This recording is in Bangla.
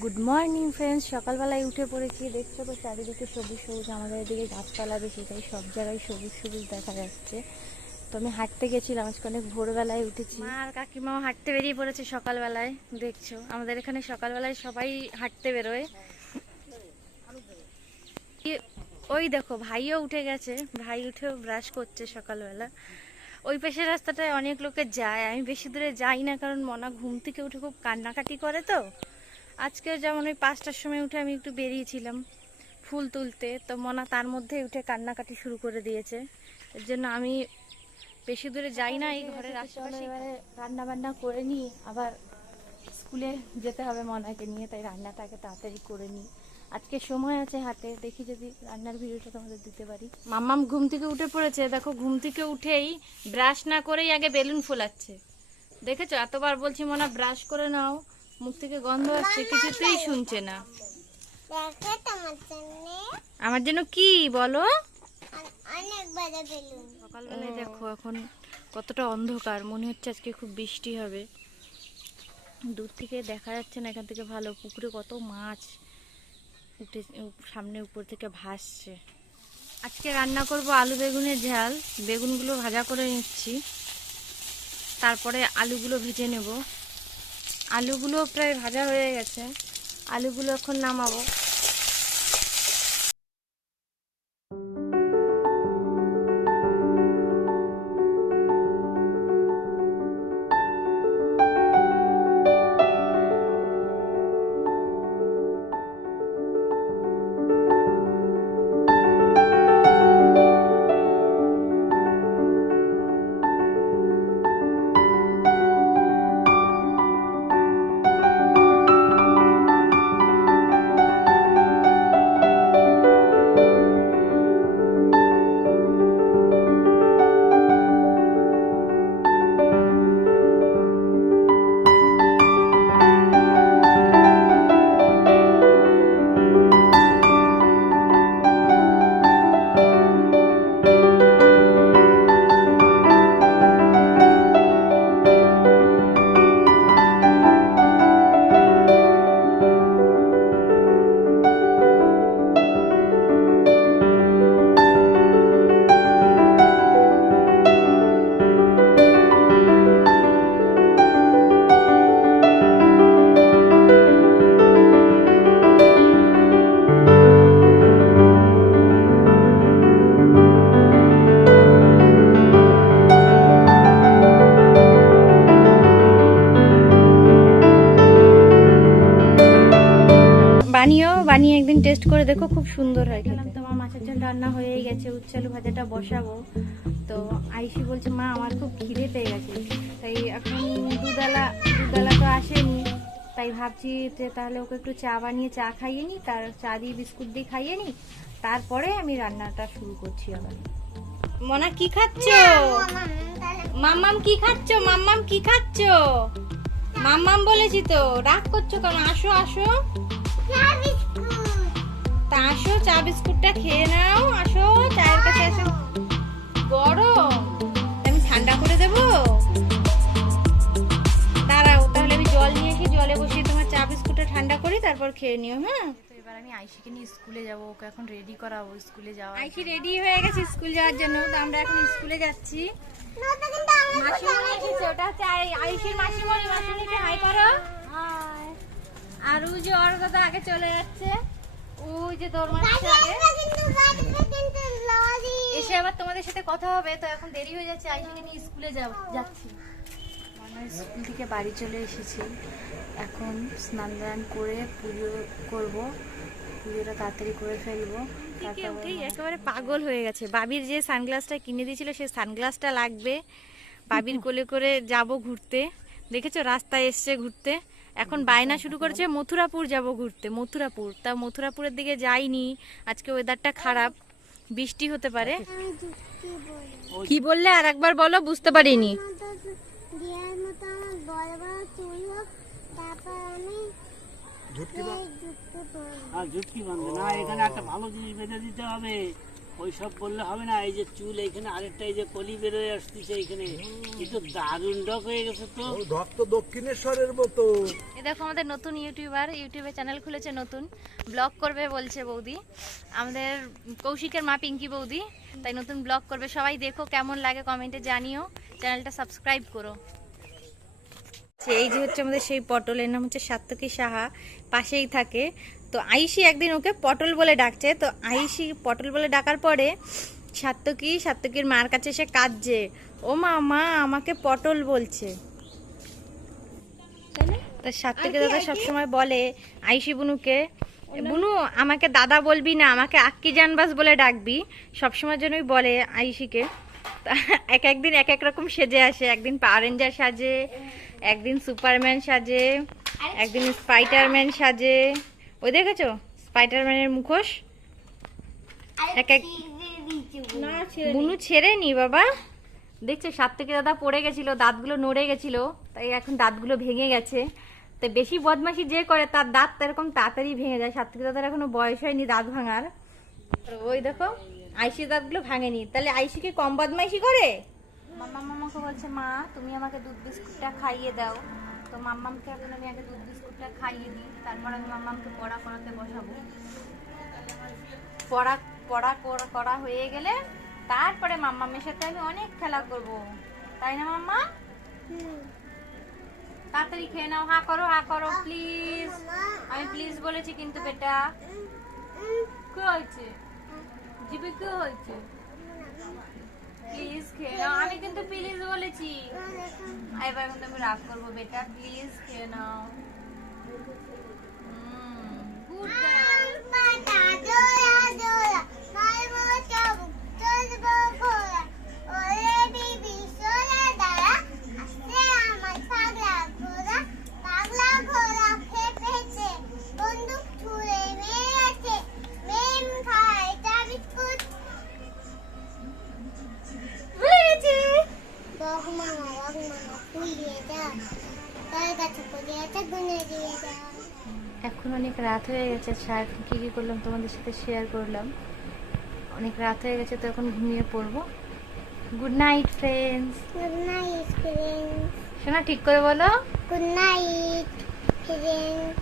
গুড মর্নিং ফ্রেন্ডস সকালবেলায় উঠে পড়েছি। দেখছ তো চারিদিকে সবুজ সবুজ, আমাদের এদিকে গাছপালা বেশি তাই সব জায়গায় সবুজ সবুজ দেখা যাচ্ছে। তো আমি হাঁটতে গেছিলাম, আজকে অনেক ভোরবেলায় উঠেছি। আর কাকিমাও হাঁটতে বেরিয়ে পড়েছে সকালবেলায়, দেখছ? আমাদের এখানে সকালবেলায় সবাই হাঁটতে বেরোয়। ওই দেখো, ভাইও উঠে গেছে। ভাই উঠেও ব্রাশ করছে সকালবেলা। ওই পাশের রাস্তাটায় অনেক লোকে যায়। আমি বেশি দূরে যাই না, কারণ মনা ঘুম থেকে উঠে খুব কান্নাকাটি করে তো। আজকে যেমন ওই পাঁচটার সময় উঠে আমি একটু বেরিয়েছিলাম ফুল তুলতে তো মনা তার মধ্যে উঠে কান্নাকাটি শুরু করে দিয়েছে। এর জন্য আমি বেশি দূরে যাই না এই ঘরের আশেপাশে। রান্না বান্না করে নিই আবার স্কুলে যেতে হবে মনাকে নিয়ে তাই রান্নাটাকে তাড়াতাড়ি করে নিই। আজকে সময় আছে হাতে দেখি যদি রান্নার ভিডিওটা তোমাদের দিতে পারি। মাম্মাম ঘুম থেকে উঠে পড়েছে দেখো ঘুম থেকে উঠেই ব্রাশ না করেই আগে বেলুন ফোলাচ্ছে। দেখেছ? এতবার বলছি মনা ব্রাশ করে নাও। মুখ থেকে গন্ধ আসছে কিছুতেই শুনছে না। আমার জন্য কি বলো? সকালবেলায় দেখো এখন কতটা অন্ধকার মনে হচ্ছে আজকে খুব বৃষ্টি হবে। দূর থেকে দেখা যাচ্ছে না এখান থেকে ভালো পুকুরে কত মাছ উঠে সামনে উপর থেকে ভাসছে। আজকে রান্না করব আলু বেগুনের ঝাল বেগুনগুলো ভাজা করে নিচ্ছি। তারপরে আলুগুলো ভেজে নেব। আলুগুলো প্রায় ভাজা হয়ে গেছে। আলুগুলো এখন নামাবো। টেস্ট করে দেখো খুব সুন্দর হয় খেলাম তোমার মাছের ঝোল রান্না হয়েই গেছে উচ্ছে আলু ভাজাটা বসাবো। তো আইসি বলছে মা আমার খুব খিদে পেয়ে গেছে। তাই এখন দুবেলা দুবেলা তো আসেনি। তাই ভাবছি যে তাহলে ওকে একটু চা বানিয়ে চা খাইয়ে নিই তার চা দিয়ে বিস্কুট দিয়ে খাইয়ে নিই তারপরে আমি রান্নাটা শুরু করছি আবার। মনা কি খাচ্ছ? মাম্মাম কি খাচ্ছ? মাম্মাম কি খাচ্ছ? মাম্মাম বলেছি তো রাগ করছ কেন? আসো আসো। আসো চা বিস্কুটটা খেয়ে নাও। আসো চায়ের কাছে আসো গরম। আমি ঠান্ডা করে দেব? দাঁড়াও তাহলে আমি জল নিয়ে এসে জলে বসিয়ে তোমার চা বিস্কুটটা ঠান্ডা করি তারপর খেয়ে নিও হ্যাঁ? এবার আমি আইসিকে নিয়ে স্কুলে যাব ওকে এখন রেডি করাবো স্কুলে যাওয়া আইসি রেডি হয়ে গেছে স্কুল যাওয়ার জন্য তো আমরা এখন স্কুলে যাচ্ছি। মাসিমণি এসেছে ওটা হচ্ছে আই- আইসির মাসিমণি মাসিমণিকে হাই করো। আর ওর কথা আগে চলে যাচ্ছে। ওই যে দৌড় মারছে আগে। এসে আবার তোমাদের সাথে কথা হবে তো এখন দেরি হয়ে যাচ্ছে আইসিকে নিয়ে স্কুলে যাব যাচ্ছি। আমার স্কুল থেকে বাড়ি চলে এসেছি। এখন স্নান দান করে পুজো করব। পুজোটা তাড়াতাড়ি করে ফেলব। উঠেই একেবারে পাগল হয়ে গেছে। বাবির যে সানগ্লাসটা কিনে দিয়েছিল সেই সানগ্লাসটা লাগবে। বাবির কোলে করে যাব ঘুরতে। দেখেছ রাস্তায় এসছে ঘুরতে। এখন বায়না শুরু করেছে মথুরাপুর যাব ঘুরতে মথুরাপুর। তা মথুরাপুরের দিকে যাইনি আজকে ওয়েদারটা খারাপ বৃষ্টি হতে পারে। কি বললে আর একবার বলো বুঝতে পারিনি। বাঁধবে। না এখানে একটা ভালো জিনিস বেঁধে দিতে হবে। ওইসব বললে হবে না এই যে চুল এইখানে আরেকটা এই যে কলি বেরোয় আসতেছে এইখানে। দারুণ ডক হয়ে গেছে তো দক্ষিণেশ্বরের মতো। এ দেখো আমাদের নতুন ইউটিউবার ইউটিউবে চ্যানেল খুলেছে নতুন ব্লগ করবে বলছে বৌদি। আমাদের কৌশিকের মা পিঙ্কি বৌদি তাই নতুন ব্লগ করবে। সবাই দেখো কেমন লাগে কমেন্টে জানিও চ্যানেলটা সাবস্ক্রাইব করো। এই যে হচ্ছে আমাদের সেই পটলের নাম হচ্ছে সাত্তকী সাহা পাশেই থাকে। তো আইসি একদিন ওকে পটল বলে ডাকছে। তো আইসি পটল বলে ডাকার পরে সাত্তকী সাত্তকীর মার কাছে সে কাঁদছে। ও মা মা আমাকে পটল বলছে। তা সাত্তকী দাদা সবসময় বলে আইসি বুনুকে বুনু আমাকে দাদা বলবি না আমাকে আক্কি জানবাস বলে ডাকবি। সবসময় জন্যই বলে আইসিকে এক একদিন এক এক রকম সেজে আসে। একদিন পাওয়ার রেঞ্জার সাজে একদিন সুপারম্যান সাজে একদিন স্পাইডারম্যান সাজে। ওই দেখেছ? স্পাইডারম্যানের মুখোশ? এক এক বুনু ছেড়ে নি বাবা। দেখছ সাত থেকে দাদা পড়ে গেছিল দাঁতগুলো নড়ে গেছিল তাই এখন দাঁতগুলো ভেঙে গেছে। তো বেশি বদমাশি যে করে তার দাঁত এরকম তাড়াতাড়ি ভেঙে যায়। সাত থেকে দাদার এখনও বয়স হয়নি দাঁত ভাঙার। ওই দেখো আইসি দাঁতগুলো ভাঙেনি। তাহলে আইসি কি কম বদমাইশি করে? মামা মামাকে বলছে মা তুমি আমাকে দুধ বিস্কুটটা খাইয়ে দাও। তো মাম্মামকে এখন আমি আগে দুধ বিস্কুটটা খাইয়ে দিই, তারপর আমি মাম্মামকে পড়া করাতে বসাবো। পড়া পড়া কর- হয়ে গেলে তারপরে মাম্মামের সাথে আমি অনেক খেলা করব। তাই না, মাম্মা? তাড়াতাড়ি খেয়ে নাও, হা করো হা করো প্লিজ আমি প্লিজ বলেছি কিন্তু বেটা। কি হয়েছে? জিবি, কি হয়েছে? প্লিজ খেয়ে নাও। আমি কিন্তু প্লিজ বলেছি। এবার কিন্তু আমি রাগ করব, বেটা। প্লিজ খেয়ে নাও। গুড অনেক রাত হয়ে গেছে সারাদিন কী কী করলাম তোমাদের সাথে শেয়ার করলাম। অনেক রাত হয়ে গেছে তো এখন ঘুমিয়ে পড়ব। Good night friends good night friends শোনা ঠিক করে বলো। Good night friend